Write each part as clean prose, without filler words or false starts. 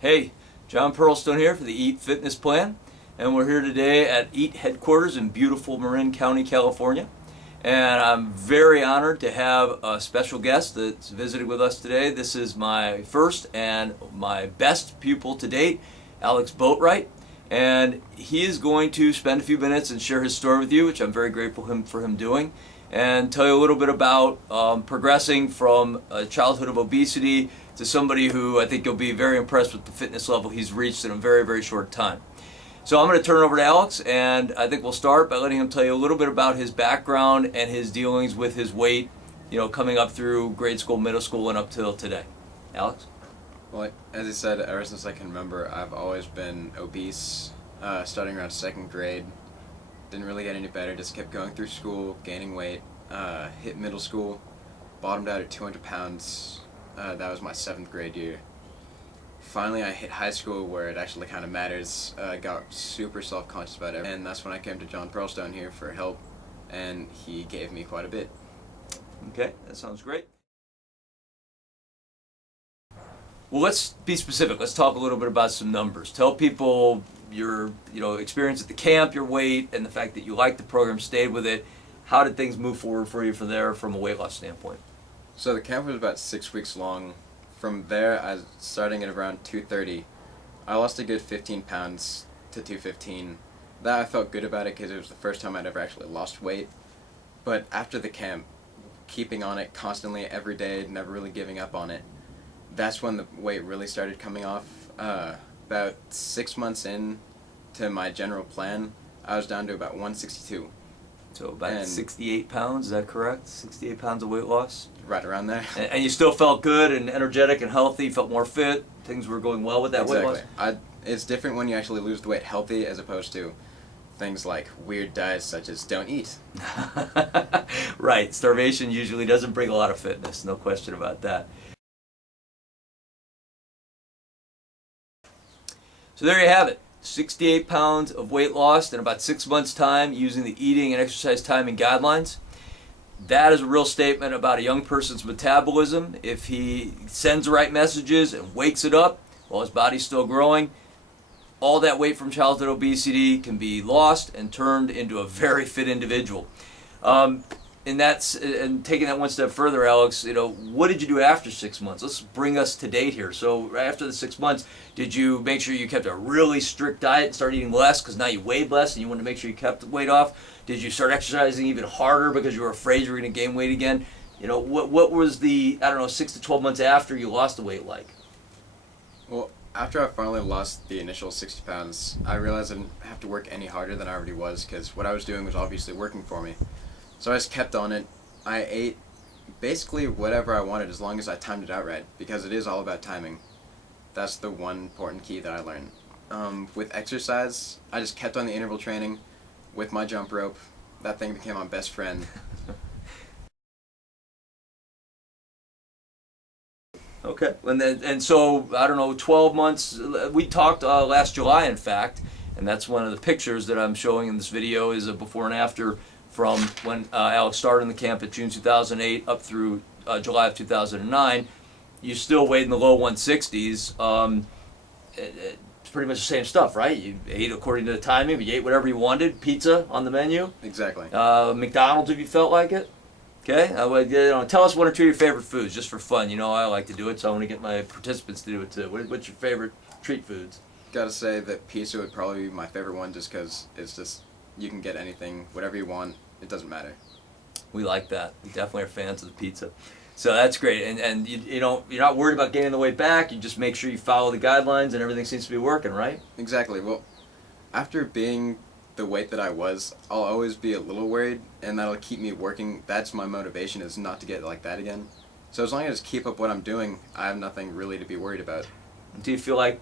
Hey, John Pearlstone here for the EET Fitness Plan, and we're here today at EAT headquarters in beautiful Marin County, California. And I'm very honored to have a special guest that's visiting with us today. This is my first and my best pupil to date, Alex Boatwright, and he is going to spend a few minutes and share his story with you, which I'm very grateful for him doing, and tell you a little bit about progressing from a childhood of obesity to somebody who I think you'll be very impressed with the fitness level he's reached in a very, very short time. So I'm going to turn it over to Alex, and I think we'll start by letting him tell you a little bit about his background and his dealings with his weight, coming up through grade school, middle school, and up till today. Alex? Well, as I said, ever since I can remember, I've always been obese, starting around second grade. Didn't really get any better, just kept going through school, gaining weight, hit middle school, bottomed out at 200 pounds. That was my 7th grade year. Finally, I hit high school where it actually kind of matters. I got super self-conscious about it, and that's when I came to John Pearlstone here for help, and he gave me quite a bit. Okay, that sounds great. Well, let's be specific. Let's talk a little bit about some numbers. Tell people your experience at the camp, your weight, and the fact that you liked the program, stayed with it. How did things move forward for you from there from a weight loss standpoint? So the camp was about 6 weeks long. From there, I was starting at around 230. I lost a good 15 pounds to 215. That I felt good about it because it was the first time I'd ever actually lost weight. But after the camp, keeping on it constantly every day, never really giving up on it, that's when the weight really started coming off. About 6 months in to my general plan, I was down to about 162. So about 68 pounds, is that correct? 68 pounds of weight loss? Right around there. And you still felt good and energetic and healthy, you felt more fit, things were going well with that weight loss? It's different when you actually lose the weight healthy as opposed to things like weird diets such as don't eat. Right, starvation usually doesn't bring a lot of fitness, no question about that. So there you have it. 68 pounds of weight lost in about 6 months' time using the eating and exercise timing guidelines. That is a real statement about a young person's metabolism. If he sends the right messages and wakes it up while his body's still growing, all that weight from childhood obesity can be lost and turned into a very fit individual. And taking that one step further, Alex, what did you do after 6 months? Let's bring us to date here. So after the 6 months, did you make sure you kept a really strict diet and start eating less because now you weighed less and you wanted to make sure you kept the weight off? Did you start exercising even harder because you were afraid you were going to gain weight again? What was the, 6 to 12 months after you lost the weight like? Well, after I finally lost the initial 60 pounds, I realized I didn't have to work any harder than I already was because what I was doing was obviously working for me. So I just kept on it. I ate basically whatever I wanted as long as I timed it out right, because it is all about timing. That's the one important key that I learned. With exercise, I just kept on the interval training with my jump rope. That thing became my best friend. Okay, and so, 12 months, we talked last July, in fact, and that's one of the pictures that I'm showing in this video is a before and after from when Alex started in the camp at June 2008 up through July of 2009. You still weighed in the low 160s. It's pretty much the same stuff, right? You ate according to the timing, but you ate whatever you wanted. Pizza on the menu. Exactly. McDonald's if you felt like it. Okay, tell us one or two of your favorite foods, just for fun. I like to do it, so I want to get my participants to do it too. What's your favorite treat foods? Gotta say that pizza would probably be my favorite one, just because it's just, you can get anything, whatever you want, it doesn't matter. We like that. We definitely are fans of the pizza. So that's great, and you're not worried about gaining the weight back, you just make sure you follow the guidelines and everything seems to be working, right? Exactly. Well, after being the weight that I was, I'll always be a little worried, and that'll keep me working. That's my motivation, is not to get like that again. So as long as I just keep up what I'm doing, I have nothing really to be worried about. Do you feel like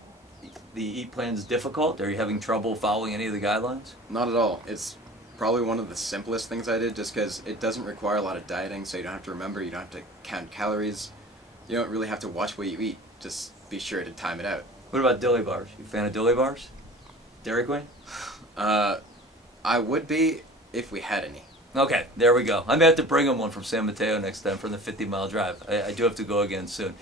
the EAT plan is difficult? Are you having trouble following any of the guidelines? Not at all. It's probably one of the simplest things I did, just because it doesn't require a lot of dieting, so you don't have to remember, you don't have to count calories, you don't really have to watch what you eat, just be sure to time it out. What about dilly bars? You a fan of dilly bars? Dairy Queen? I would be if we had any. Okay, there we go. I may have to bring him one from San Mateo next time for the 50-mile drive. I do have to go again soon.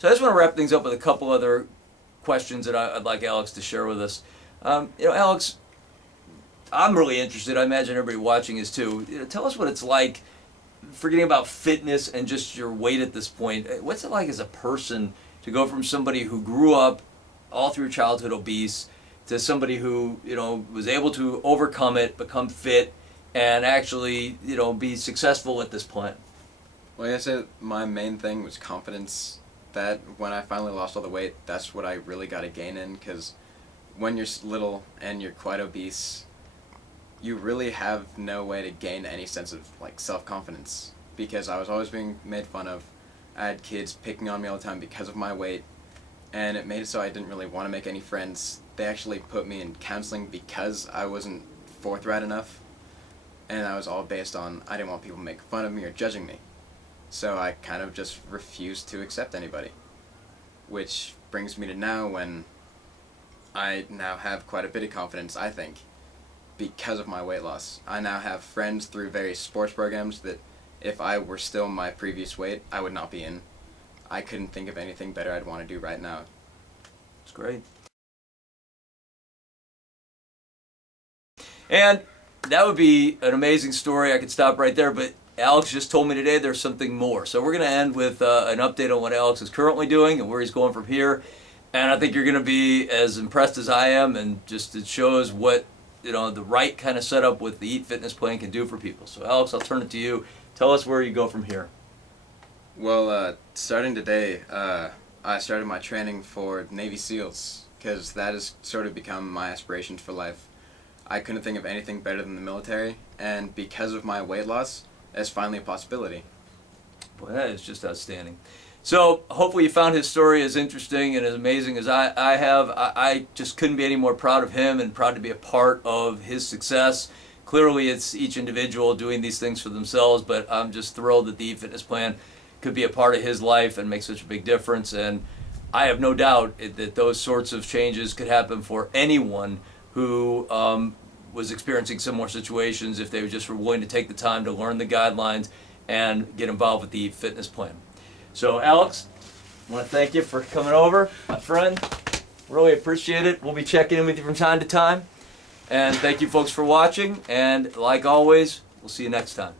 So I just want to wrap things up with a couple other questions that I'd like Alex to share with us. Alex, I'm really interested. I imagine everybody watching is too. Tell us what it's like, forgetting about fitness and just your weight at this point. What's it like as a person to go from somebody who grew up all through childhood obese to somebody who was able to overcome it, become fit, and actually be successful at this plan? Well, like I said, my main thing was confidence. That when I finally lost all the weight, that's what I really got to gain in, because when you're little and you're quite obese, you really have no way to gain any sense of self-confidence, because I was always being made fun of. I had kids picking on me all the time because of my weight, and it made it so I didn't really want to make any friends. They actually put me in counseling because I wasn't forthright enough, and I was all based on I didn't want people to make fun of me or judging me. So I kind of just refused to accept anybody, which brings me to now, when I now have quite a bit of confidence, I think, because of my weight loss. I now have friends through various sports programs that if I were still my previous weight, I would not be in. I couldn't think of anything better I'd want to do right now. It's great. And that would be an amazing story. I could stop right there, but Alex just told me today there's something more. So we're going to end with an update on what Alex is currently doing and where he's going from here. And I think you're going to be as impressed as I am, and just it shows what the right kind of setup with the EAT Fitness plan can do for people. So Alex, I'll turn it to you. Tell us where you go from here. Well, starting today, I started my training for Navy SEALs, because that has sort of become my aspirations for life. I couldn't think of anything better than the military, and because of my weight loss, it's finally a possibility. Boy, that is just outstanding. So hopefully you found his story as interesting and as amazing as I have. I just couldn't be any more proud of him and proud to be a part of his success. Clearly it's each individual doing these things for themselves, but I'm just thrilled that the EAT Fitness plan could be a part of his life and make such a big difference. And I have no doubt that those sorts of changes could happen for anyone who was experiencing similar situations if they just were willing to take the time to learn the guidelines and get involved with the EAT Fitness plan. So Alex, I want to thank you for coming over, my friend. Really appreciate it. We'll be checking in with you from time to time. And thank you folks for watching. And like always, we'll see you next time.